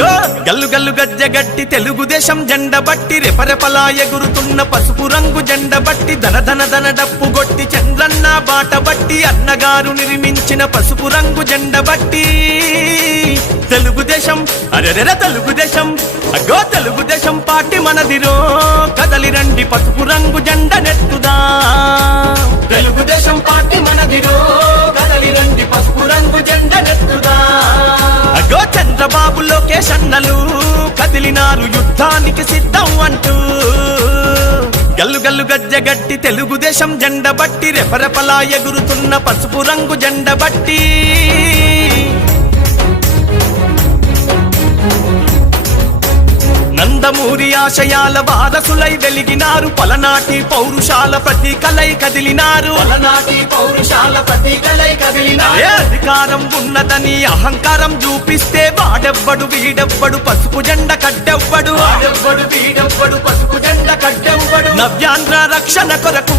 Go గల్లు గల్లు గజ్జ గట్టి తెలుగుదేశం జెండ బట్టి రెపరెపలా ఎగురుతున్న పసుపు రంగు జెండ బట్టి ధన ధన ధన డప్పు గొట్టి చంద్రన్న బాట బట్టి అన్నగారు నిర్మించిన పసుపు రంగు జెండ బట్టి. తెలుగుదేశం అరెరెర తెలుగుదేశం అగో తెలుగుదేశం పార్టీ మనదిరో. కదలి రండి పసుపు రంగు జెండ నెత్తుదా చంద్రబాబు కదిలినారు యుద్ధానికి సిద్ధం అంటూ. గల్లు గల్లు గజ్జ గట్టి తెలుగుదేశం జెండ బట్టి రెపరెపలా ఎగురుతున్న పసుపు రంగు జెండ బట్టి నందమూరి ఆశయాల వారసులై వెలిగినారు. పలనాటి పౌరుషాల ప్రతీకలై కదిలినారు. పలనాటి పౌరుషాల ప్రతీకలై కదిలినారు. అధికారం ఉన్నదని అహంకారం చూపిస్తే వాడెవ్వడు వీడెవ్వడు పసుపు జెండ కట్టెవ్వడు. వాడెవ్వడు వీడెవ్వడు పసుపు జెండ కట్టెవ్వడు. నవ్యాంధ్ర రక్షణ కొరకు